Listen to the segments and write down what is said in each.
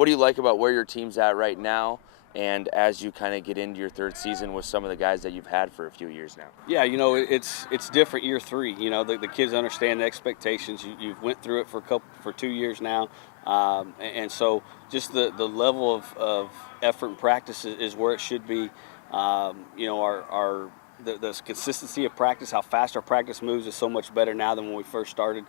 What do you like about where your team's at right now, and as you kind of get into your third season with some of the guys that you've had for a few years now? Yeah, it's different year three. The kids understand the expectations. You've went through it for 2 years now, and so just the level of effort and practice is where it should be. Our the consistency of practice, how fast our practice moves, is so much better now than when we first started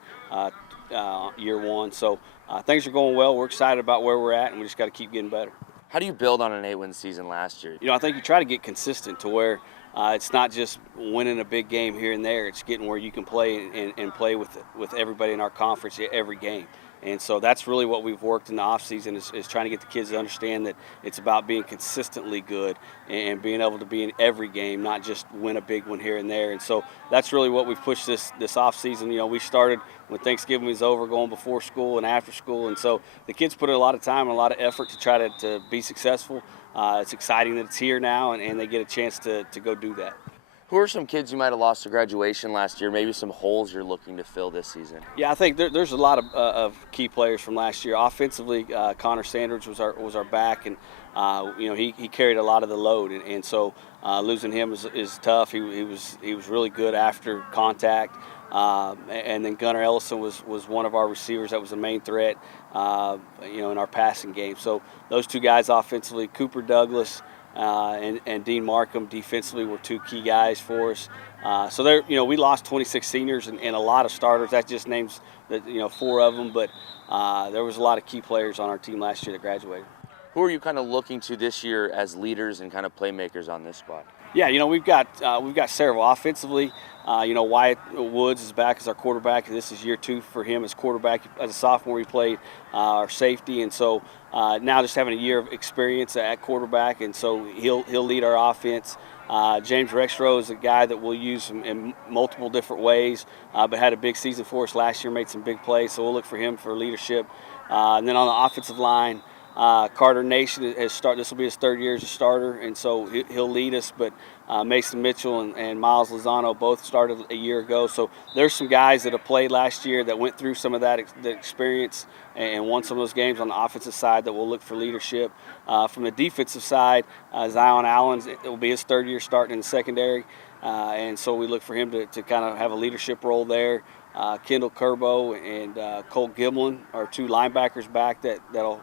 year one. So things are going well. We're excited about where we're at, and we just got to keep getting better. How do you build on an 8-win season last year? I think you try to get consistent to where it's not just winning a big game here and there. It's getting where you can play and play with everybody in our conference every game. And so that's really what we've worked in the offseason is trying to get the kids to understand that it's about being consistently good and being able to be in every game, not just win a big one here and there. And so that's really what we've pushed this offseason. We started when Thanksgiving was over, going before school and after school. And so the kids put in a lot of time and a lot of effort to try to be successful. It's exciting that it's here now, and they get a chance to go do that. Who are some kids you might have lost to graduation last year, maybe some holes you're looking to fill this season? Yeah, I think there's a lot of key players from last year. Offensively, Connor Sanders was our back, and he carried a lot of the load, and so losing him is tough. He was really good after contact, and then Gunnar Ellison was one of our receivers that was the main threat, in our passing game. So those two guys offensively, Cooper Douglas and Dean Markham defensively were two key guys for us. So we lost 26 seniors and a lot of starters. That just names four of them, but there was a lot of key players on our team last year that graduated. Who are you kind of looking to this year as leaders and kind of playmakers on this squad? Yeah, we've got several offensively. Wyatt Woods is back as our quarterback. This is year 2 for him as quarterback. As a sophomore, he played our safety, and so now just having a year of experience at quarterback, and so he'll lead our offense. James Rexrow is a guy that we'll use in multiple different ways, but had a big season for us last year, made some big plays, so we'll look for him for leadership. And then on the offensive line, Carter Nation has started. This will be his 3rd year as a starter, and so he'll lead us. But Mason Mitchell and Miles Lozano both started a year ago. So there's some guys that have played last year that went through some of that the experience and won some of those games on the offensive side that will look for leadership. From the defensive side, Zion Allen, it will be his 3rd year starting in the secondary, and so we look for him to kind of have a leadership role there. Kendall Kerbo and Cole Gimlin are 2 linebackers back that'll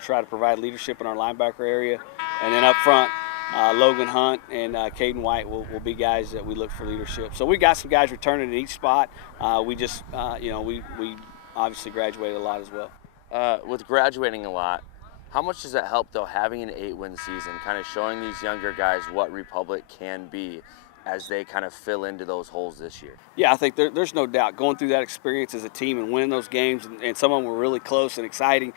try to provide leadership in our linebacker area. And then up front, Logan Hunt and Caden White will be guys that we look for leadership. So we got some guys returning in each spot. We just, we obviously graduated a lot as well. With graduating a lot, how much does that help, though, having an 8-win season, kind of showing these younger guys what Republic can be as they kind of fill into those holes this year? Yeah, I think there's no doubt going through that experience as a team and winning those games, and some of them were really close and exciting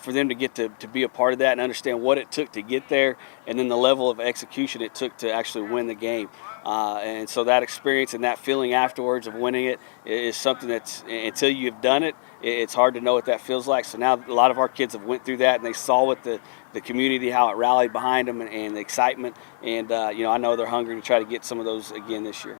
for them to get to be a part of that and understand what it took to get there, and then the level of execution it took to actually win the game. And so that experience and that feeling afterwards of winning it is something that's, until you've done it, it's hard to know what that feels like. So now a lot of our kids have went through that, and they saw what the community, how it rallied behind them, and the excitement. And, I know they're hungry to try to get some of those again this year.